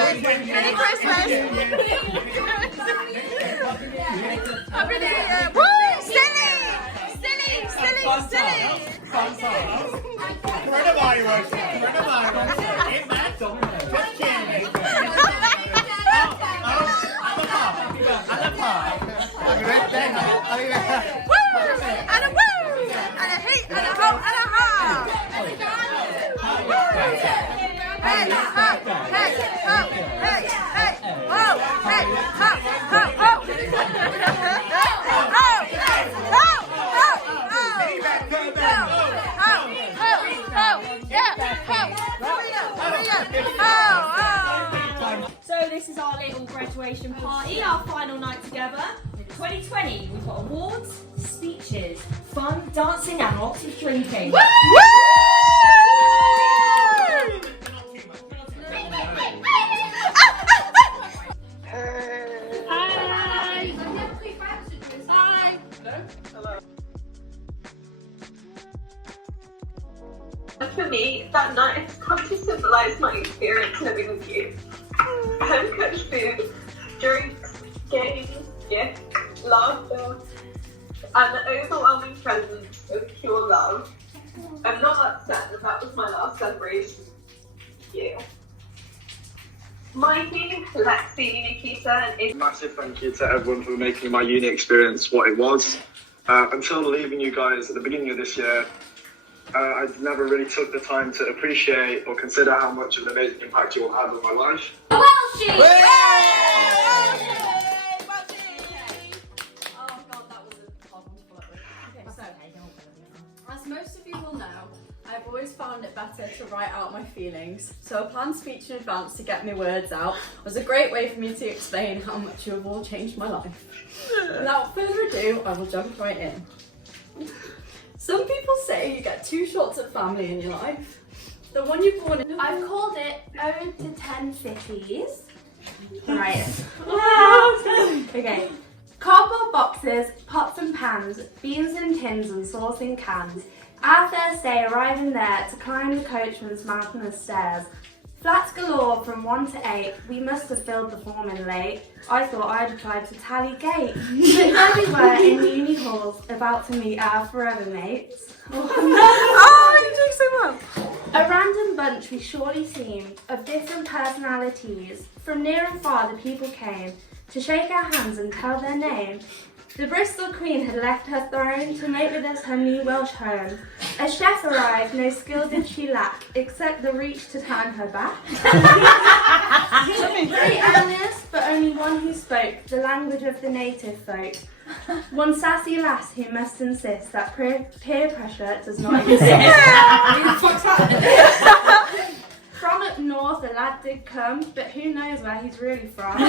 Merry Christmas! Happy New Year! Woo! Silly! Coronavirus! Woo! And a woo! And a heat! And a ho! And a ha! Hey! Ho! Hey! Ho! Hey! Hey! Ho! Hey! Ho! Ho! Ho! So this is our little graduation party, our final night together. 2020, we've got awards, speeches, fun, dancing and lots of drinking. Woo! For me, that night has come to symbolise my experience living with you. Home-cooked food, drinks, games, gifts, laughter, and the overwhelming presence of pure love. I'm not upset that was my last celebration with you. Mikey, Lexi, Nikita, and Massive thank you to everyone for making my uni experience what it was. Until leaving you guys at the beginning of this year, I never really took the time to appreciate or consider how much of an amazing impact you all had on my life. Welshie! Oh God, that was a hard one to follow with. Okay, so, as most of you will know, I've always found it better to write out my feelings, so a planned speech in advance to get my words out was a great way for me to explain how much you have all changed my life. Without further ado, I will jump right in. Some people say you get 2 shots at family in your life. The one you're born in. I've called it Ode to 10 Cities. Right. Okay. Cardboard boxes, pots and pans, beans in tins and sauce in cans. Our first day arriving there to climb the coachman's mountainous stairs. Flats galore from 1 to 8, we must have filled the form in late. I thought I'd applied to tally gate. But there we were in uni halls, about to meet our forever mates. you're doing so well. A random bunch we surely seemed, of different personalities. From near and far the people came, to shake our hands and tell their name. The Bristol Queen had left her throne to make with us her new Welsh home. A chef arrived, no skill did she lack, except the reach to turn her back. Very earnest, but only one who spoke the language of the native folk. One sassy lass who must insist that peer pressure does not exist. From up north the lad did come, but who knows where he's really from.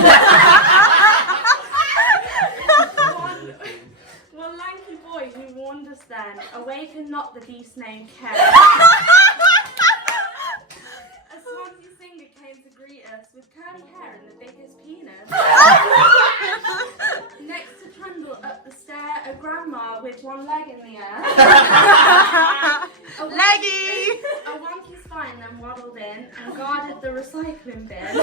One lanky boy who warned us then, awaken not the beast named Ken. A Swansea singer came to greet us with curly hair and the biggest penis. Next to trundle up the stair, a grandma with 1 leg in the air. Leggy! A wonky spine then waddled in and guarded the recycling bin.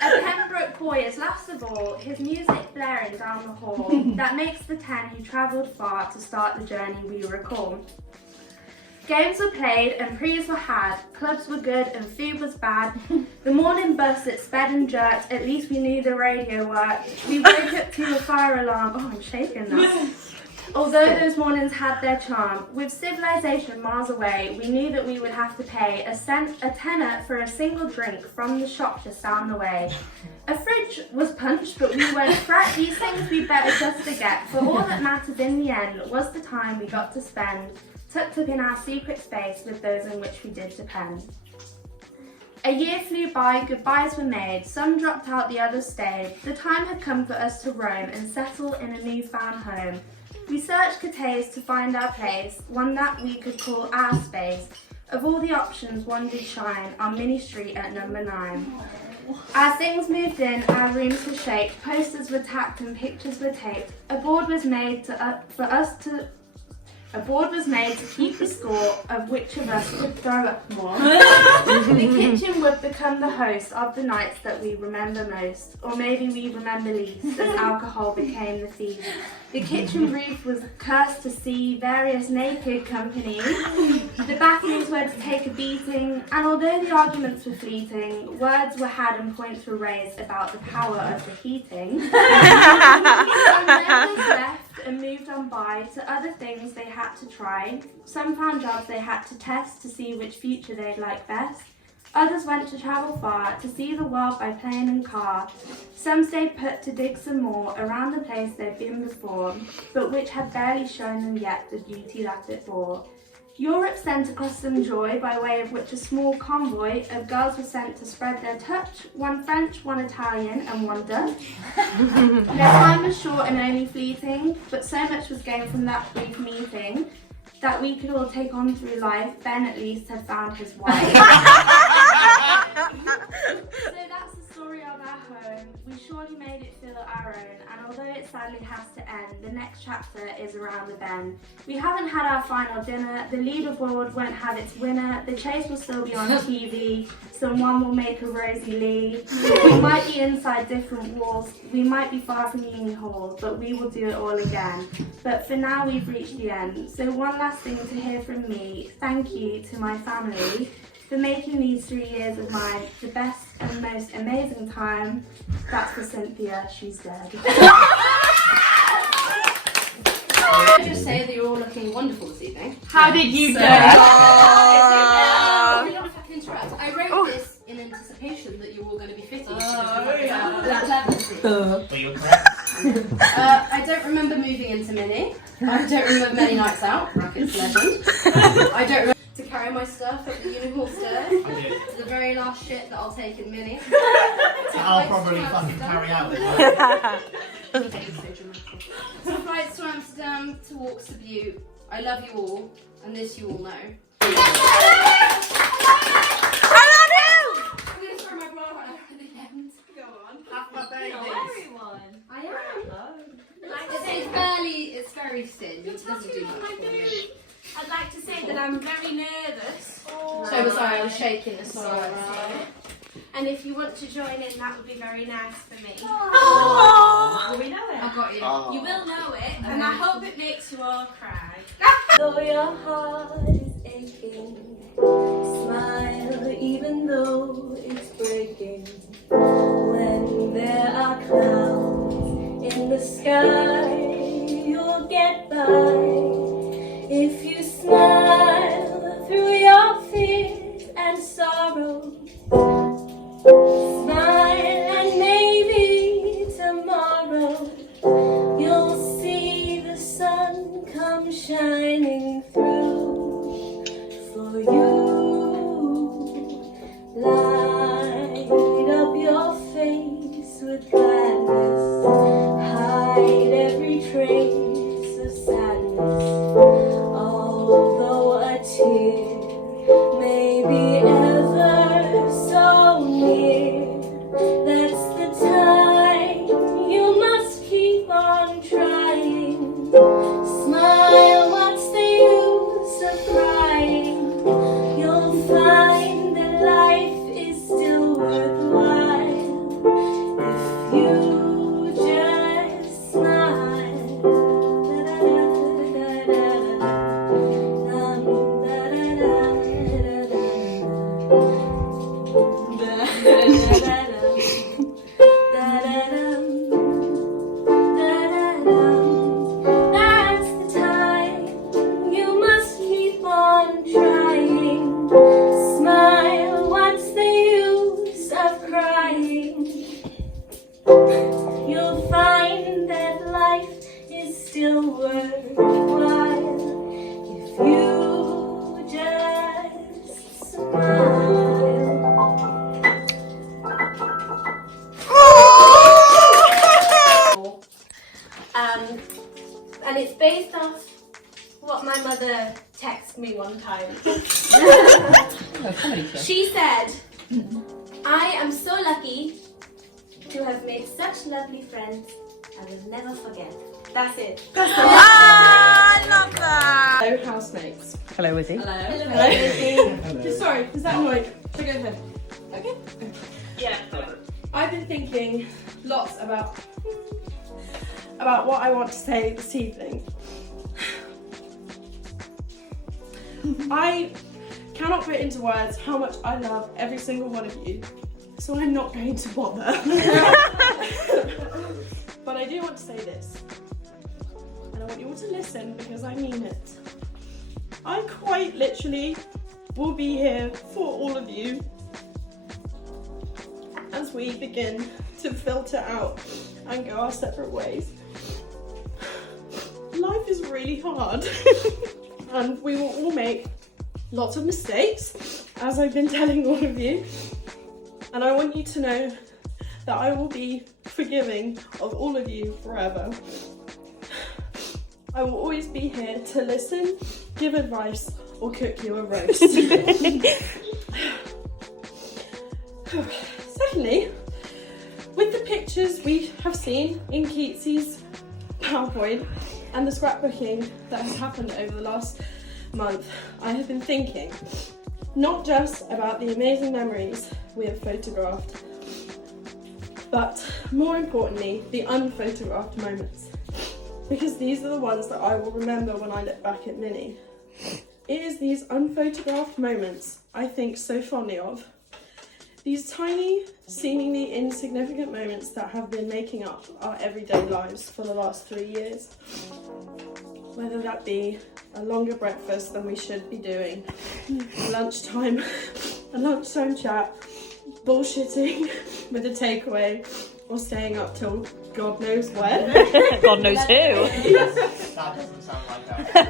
A Pembroke boy is last of all, his music blaring down the hall. That makes the 10 who travelled far to start the journey we recall. Games were played and prees were had, clubs were good and food was bad. The morning bus it sped and jerked, at least we knew the radio worked. We woke up to a fire alarm, oh I'm shaking now. Although those mornings had their charm, with civilization miles away, we knew that we would have to pay a tenner for a single drink from the shop just down the way. A fridge was punched, but we won't fret, these things we better just forget, for all that mattered in the end was the time we got to spend, tucked up in our secret space with those in which we did depend. A year flew by, goodbyes were made, some dropped out, the others stayed. The time had come for us to roam and settle in a newfound home. We searched Cathays to find our place, one that we could call our space. Of all the options, one did shine on Minny Street at number 9. As things moved in, our rooms were shaped, posters were tacked and pictures were taped. A board was made to keep the score of which of us could throw up more. The kitchen would become the host of the nights that we remember most, or maybe we remember least, as alcohol became the feast. The kitchen roof was cursed to see various naked company. The bathrooms were to take a beating, and although the arguments were fleeting, words were had and points were raised about the power of the heating. Some members left and moved on by to other things they had to try. Some found jobs they had to test to see which future they'd like best. Others went to travel far to see the world by plane and car. Some stayed put to dig some more around the place they'd been before, but which had barely shown them yet the beauty that it bore. Europe sent across them joy, by way of which a small convoy of girls was sent to spread their touch, one French, one Italian, and one Dutch. Their time was short and only fleeting, but so much was gained from that brief meeting that we could all take on through life. Ben at least had found his wife. So that's the story of our home. We surely made it feel our own, and although it sadly has to end, the next chapter is around the bend. We haven't had our final dinner, the leaderboard won't have its winner, the chase will still be on TV, someone will make a Rosie Lee. We might be inside different walls, we might be far from uni halls, but we will do it all again. But for now we've reached the end, so one last thing to hear from me. Thank you to my family for making these 3 years of mine the best and most amazing time. That's for Cynthia, she's dead. Can I just say that you're all looking wonderful this evening? How did you So- go? I don't know if I can interrupt. I wrote this in anticipation that you were all going to be fitting. Well, you're correct. I don't remember moving into Minnie. I don't remember many nights out, brackets legend. I don't remember to carry my stuff up the uni hall stairs. The very last shit that I'll take in Minnie. I'll probably fucking carry out with To flights to Amsterdam, to walks to Butte. I love you all, and this you all know. I'm going to throw my bra on at the end. Go on. Happy babies. Everyone. I am. It's very thin. It doesn't do much for me. I'd like to say that I'm very nervous. So was I was shaking this one. And if you want to join in, that would be very nice for me. Oh. We know it. I got you. You will know it, and I hope it makes you all cry. Though your heart is aching, smile even though it's breaking. When there are clouds in the sky, you'll get by. If you smile through your fears and sorrows, smile and maybe tomorrow you'll see the sun come shining through for you. Light up your face with gladness, hide every and it's based off what my mother texted me one time. She said, I am so lucky to have made such lovely friends. I will never forget. That's it. Ah, I love that. Hello, housemates. Hello, Izzy. Hello. Sorry, is that annoying? Should I go ahead? Okay. Yeah. I've been thinking lots about what I want to say this evening. I cannot put into words how much I love every single one of you, so I'm not going to bother. But I do want to say this, and I want you all to listen because I mean it. I quite literally will be here for all of you as we begin to filter out and go our separate ways. Life is really hard and we will all make lots of mistakes, as I've been telling all of you, and I want you to know that I will be forgiving of all of you forever. I will always be here to listen, give advice, or cook you a roast. Secondly, with the pictures we have seen in Keatsy's PowerPoint and the scrapbooking that has happened over the last month, I have been thinking not just about the amazing memories we have photographed, but more importantly, the unphotographed moments. Because these are the ones that I will remember when I look back at Minny. It is these unphotographed moments I think so fondly of. These tiny, seemingly insignificant moments that have been making up our everyday lives for the last 3 years. Whether that be a longer breakfast than we should be doing, a lunchtime chat, bullshitting with a takeaway, or staying up till God knows when. God knows who. That doesn't sound like that.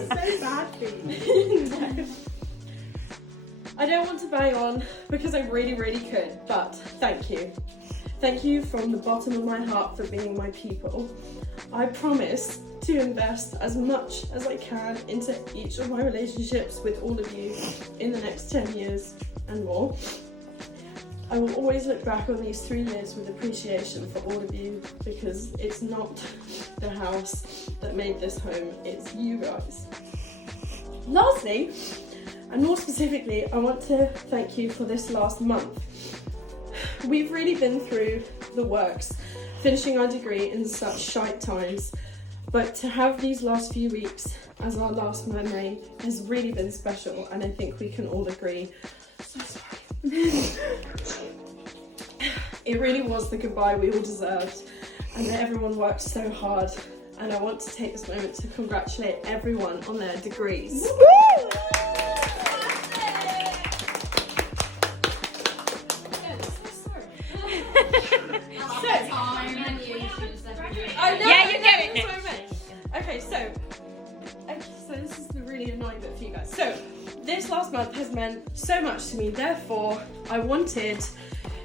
So bad for you. I don't want to bang on because I really, really could, but thank you. Thank you from the bottom of my heart for being my people. I promise to invest as much as I can into each of my relationships with all of you in the next 10 years and more. I will always look back on these 3 years with appreciation for all of you, because it's not the house that made this home, it's you guys. Lastly, and more specifically, I want to thank you for this last month. We've really been through the works, finishing our degree in such shite times, but to have these last few weeks as our last mermaid has really been special, and I think we can all agree. So sorry. It really was the goodbye we all deserved, and that everyone worked so hard, and I want to take this moment to congratulate everyone on their degrees. Yeah, you get it. Okay, so this is the really annoying bit for you guys. So this last month has meant so much to me, therefore I wanted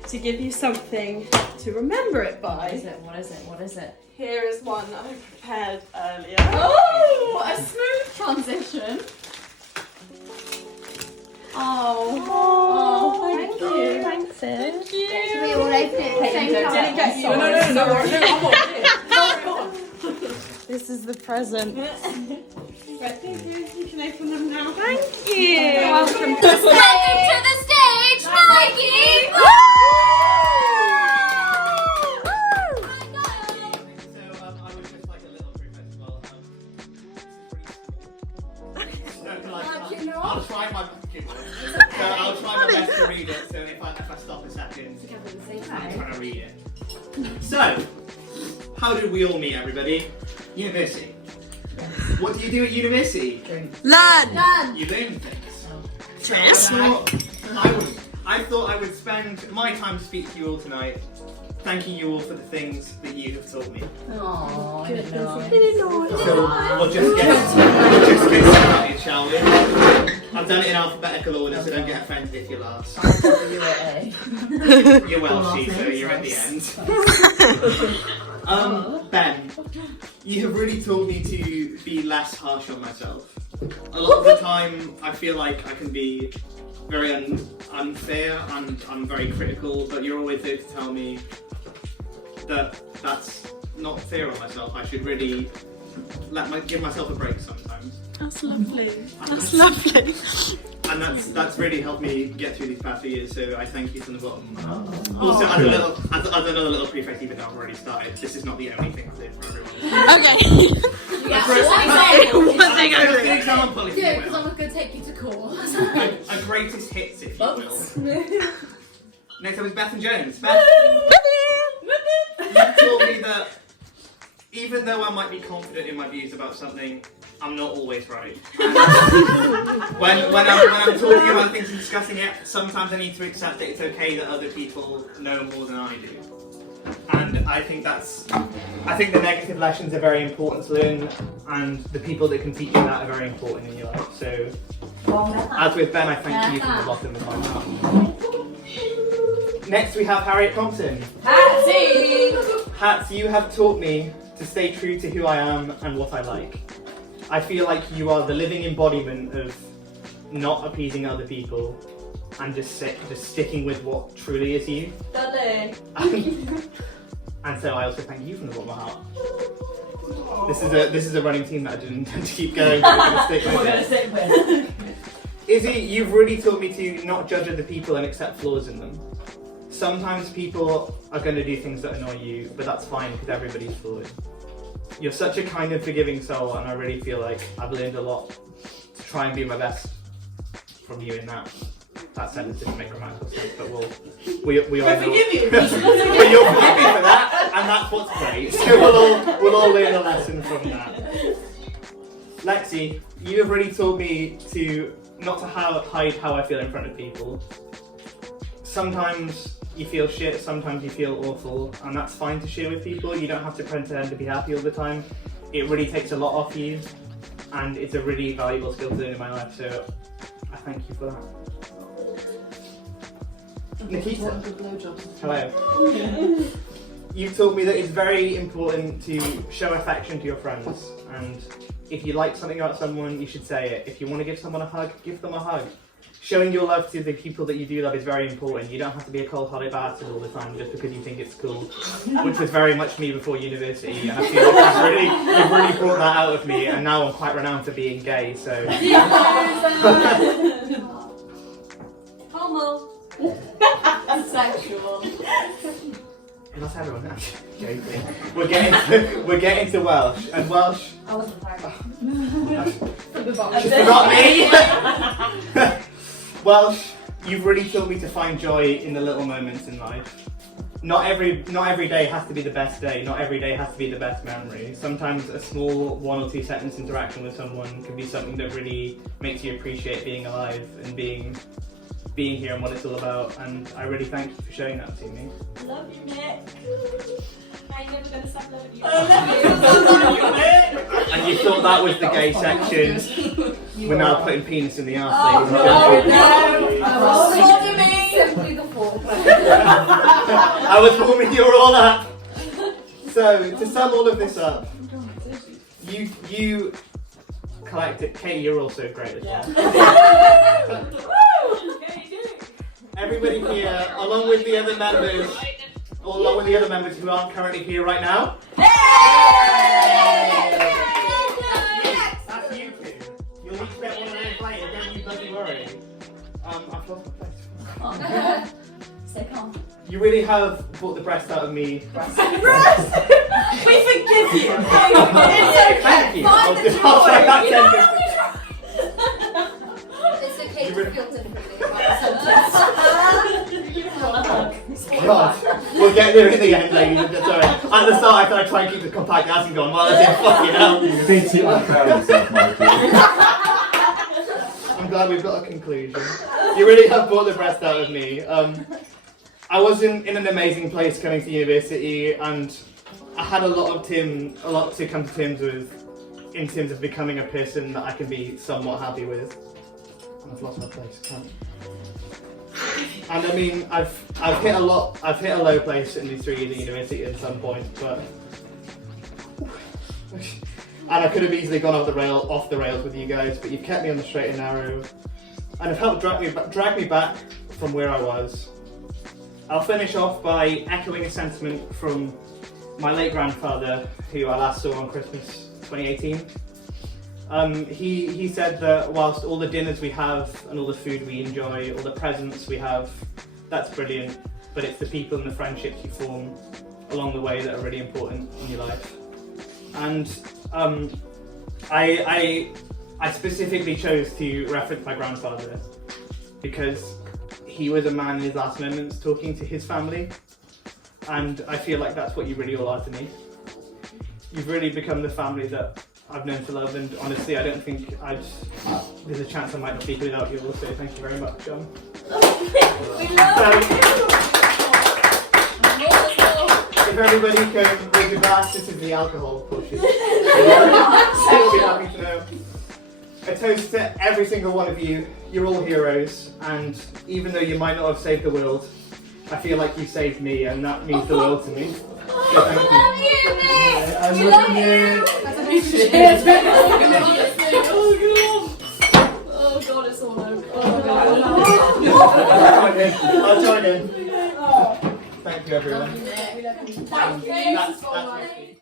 to give you something to remember it by. What is it? Here is one that I prepared earlier. Oh, a smooth transition. Oh, thank you. Thanks, Thank you. Should we all open it at the same time? Didn't get you. No. This is the present. Right, thank you. You can open them now. Thank you. Welcome to the stage, Mikey! So I would just like a little proof as well. I'll try my I'll try my best to read it. So if I stop a second, I'm trying to read it. So, how did we all meet, everybody? University. What do you do at university? Learn. You learn things. Yes. I thought I would spend my time to speak to you all tonight, thanking you all for the things that you have taught me. Oh, So we'll just get started, shall we? I've done it in alphabetical order, so don't get offended if you're last. You're Welsh, so you're at the end. Ben, you have really taught me to be less harsh on myself. A lot of the time, I feel like I can be very unfair and I'm very critical, but you're always there to tell me that that's not fair on myself. I should really give myself a break sometimes. That's lovely. That's lovely. And that's really helped me get through these past few years, so I thank you from the bottom. Also, as another little preface, even though I've already started, this is not the only thing I did for everyone. Okay. One thing I did. An example, if you Yeah, because will. I'm going to take you to court. A greatest hits, if you will. Next up is Beth and Jones. Beth, you told me that even though I might be confident in my views about something, I'm not always right. when I'm talking about things and discussing it, sometimes I need to accept that it's okay that other people know more than I do. And I think the negative lessons are very important to learn, and the people that can teach you that are very important in your life. So, as with Ben, I thank you from the bottom of my heart. Next we have Harriet Thompson. Hats, you have taught me to stay true to who I am and what I like. I feel like you are the living embodiment of not appeasing other people and just sticking with what truly is you. And so I also thank you from the bottom of my heart. This is a running team that I didn't intend to keep going, but we're going to stick with it. Izzy, you've really taught me to not judge other people and accept flaws in them. Sometimes people are going to do things that annoy you, but that's fine because everybody's flawed. You're such a kind and forgiving soul, and I really feel like I've learned a lot to try and be my best from you in that. That sentence didn't make grammatical sense, but we all know. I forgive you. But you'll forgive me for that, and that's what's great. So we'll all learn a lesson from that. Lexi, you have really taught me to not to hide how I feel in front of people. Sometimes you feel shit, sometimes you feel awful, and that's fine to share with people. You don't have to pretend to be happy all the time. It really takes a lot off you, and it's a really valuable skill to learn in my life, so I thank you for that. Nikita, hello. You've told me that it's very important to show affection to your friends, and if you like something about someone, you should say it. If you want to give someone a hug, give them a hug. Showing your love to the people that you do love is very important. You don't have to be a cold-hearted bastard all the time just because you think it's cool, which was very much me before university, and I feel like you've really brought that out of me, and now I'm quite renowned for being gay, so... Homo. Sexual. That's everyone else. Joking. We're getting to Welsh, and Welsh... I wasn't part of Not me! Welsh, you've really taught me to find joy in the little moments in life. Not every day has to be the best day, not every day has to be the best memory. Sometimes a small 1 or 2 sentence interaction with someone can be something that really makes you appreciate being alive and being here and what it's all about, and I really thank you for showing that to me. Love you, Nick. I ain't never gonna stop loving you. And you thought that was the gay section. We're now putting penis in the arse, ladies and gentlemen. Simply the fourth. I was warming you all up. So, to sum all of this up, you collected. Katie, you're also great as well. Everybody here, along with the other members, who aren't currently here right now. That's you two. You'll each get one of those later, don't you bloody worry. I've lost my place. Stay calm. You really have brought the breast out of me. We forgive you. It's okay. Thank you. Find the I'll try that joy. sentence. It's okay to feel differently about God, we'll get there in the end, ladies. Sorry. At the start, I try and keep the compact as and going, well, that's it, fucking hell. I'm glad we've got a conclusion. You really have brought the breast out of me. I was in an amazing place coming to university, and I had a lot to come to terms with in terms of becoming a person that I can be somewhat happy with. And I've lost my place. Can't. And I mean, I've hit a low place in these 3 years at university at some point, but and I could have easily gone off the rails with you guys, but you've kept me on the straight and narrow, and have helped drag me back from where I was. I'll finish off by echoing a sentiment from my late grandfather, who I last saw on Christmas 2018. He said that whilst all the dinners we have and all the food we enjoy, all the presents we have, that's brilliant, but it's the people and the friendships you form along the way that are really important in your life. And I specifically chose to reference my grandfather because he was a man in his last moments talking to his family, and I feel like that's what you really all are to me. You've really become the family that I've known to love, and honestly, I don't think there's a chance I might not be here without you all, so thank you very much. We love you. If everybody can raise your glass, this is the alcohol portion. I'll be happy to know. A toast to every single one of you. You're all heroes, and even though you might not have saved the world, I feel like you saved me, and that means the world to me. So thank you. I love you. That's a piece of shit. Oh god, it's all over. I'll join in. Thank you, everyone. Thank you. That's my speech.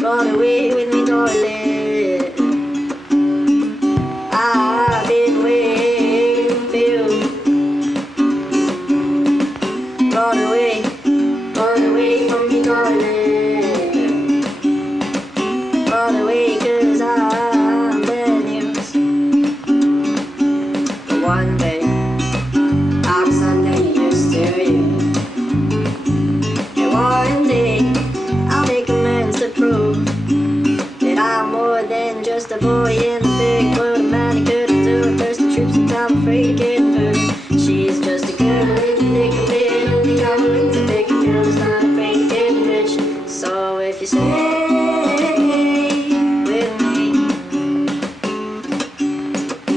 Run away with me, darling. I've been waiting for you. Run away from me, darling. Run away, 'cause I'm bad news. But one day I'm Sunday used to you. And one day I'll make amends to prove that I'm more than just a boy in the big world. A man who couldn't do it. There's the troops and I'm afraid to get food. She's just a girl in the thick of it, and the other one's a big girl who's not afraid to get rich. So if you stay with me,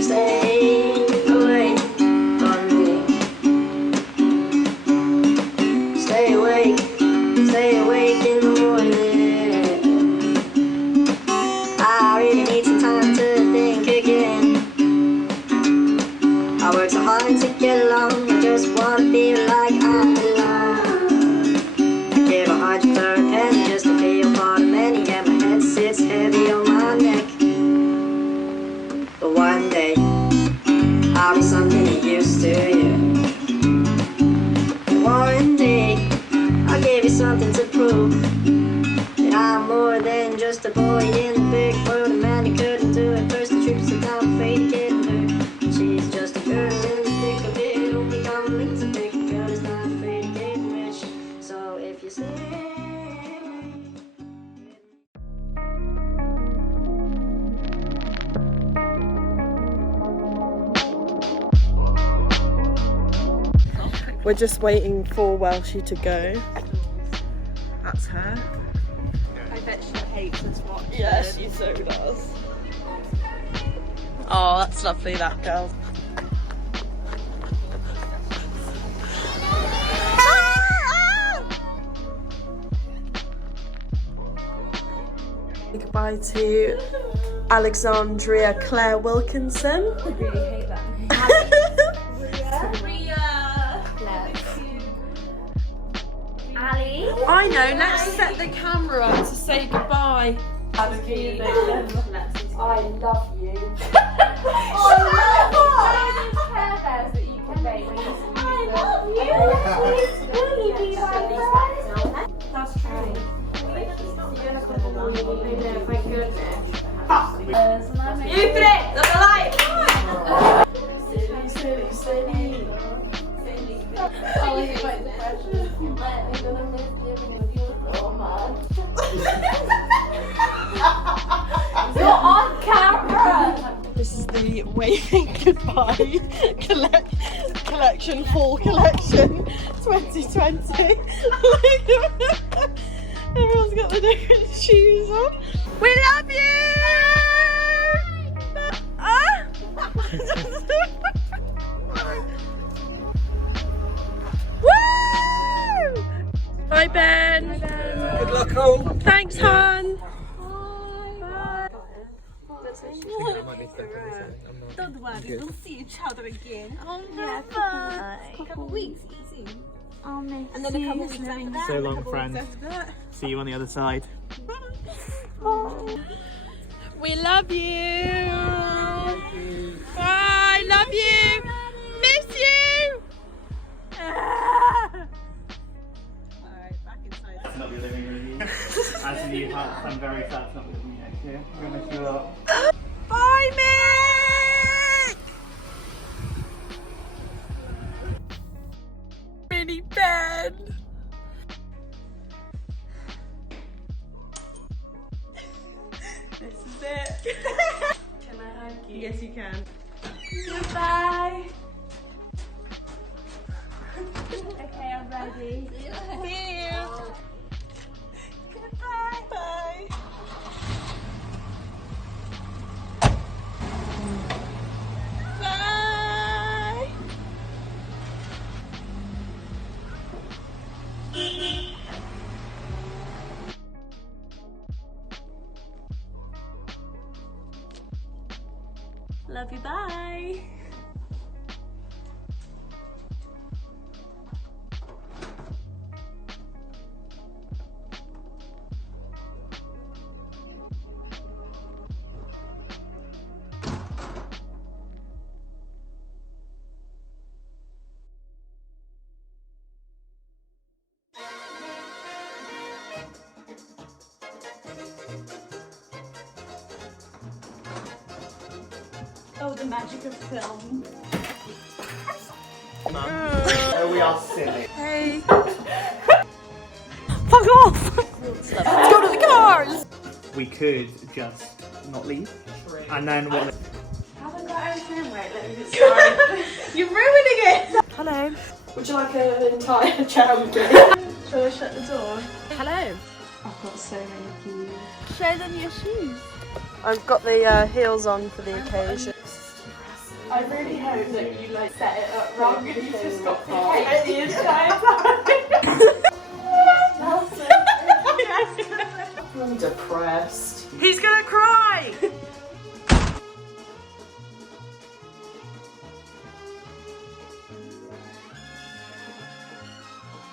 stay away from me. Stay awake in the morning. I really need some time to We're just waiting for Welshie to go. That's her. I bet she hates us watching. Yeah, she so does. Oh, that's lovely, that girl. Goodbye to Alexandria Claire Wilkinson. I really hate that name. Ali. I know, let's set the camera up to say goodbye. I love you. I love you. Care bears that you can make when you see them. That's true. Thank goodness. You three, look alive! Silly. Oh, it's quite depression. I'm gonna miss living with you so much. You're on camera! This is the waving goodbye collection, fall collection 2020. Everyone's got the different shoes on. We love you! Woo! Bye, Ben. Good luck, all. Thanks, hon. Don't worry, we'll see each other again. Oh, yeah, bye. a couple weeks, easy. I'll miss And then a couple weeks after that. So and a long, couple friend. weeks after that. See you on the other side. We love you. Bye, love you. Miss you. Alright, back inside. That's not your living room. As a new house, I'm very sad it's not your living room next year. I'm gonna miss you a lot. Bye, Mick. Minnie Ben. This is it. Can I hug you? Yes, you can. Goodbye. Okay, I'm ready. Here. Goodbye. Bye. Bye. Love you, bye. Oh, the magic of film. Oh, we are silly. Hey. Fuck off! Let's go to the cars! We could just not leave. And then what? Haven't got anything right, let me just You're ruining it! Hello. Would you like an entire jam cake? Shall I shut the door? Hello. I've got so many keys. Show them your shoes. I've got the heels on for the occasion. I really hope that you like set it up wrong and you just got the cake the entire time. I'm depressed. He's gonna cry!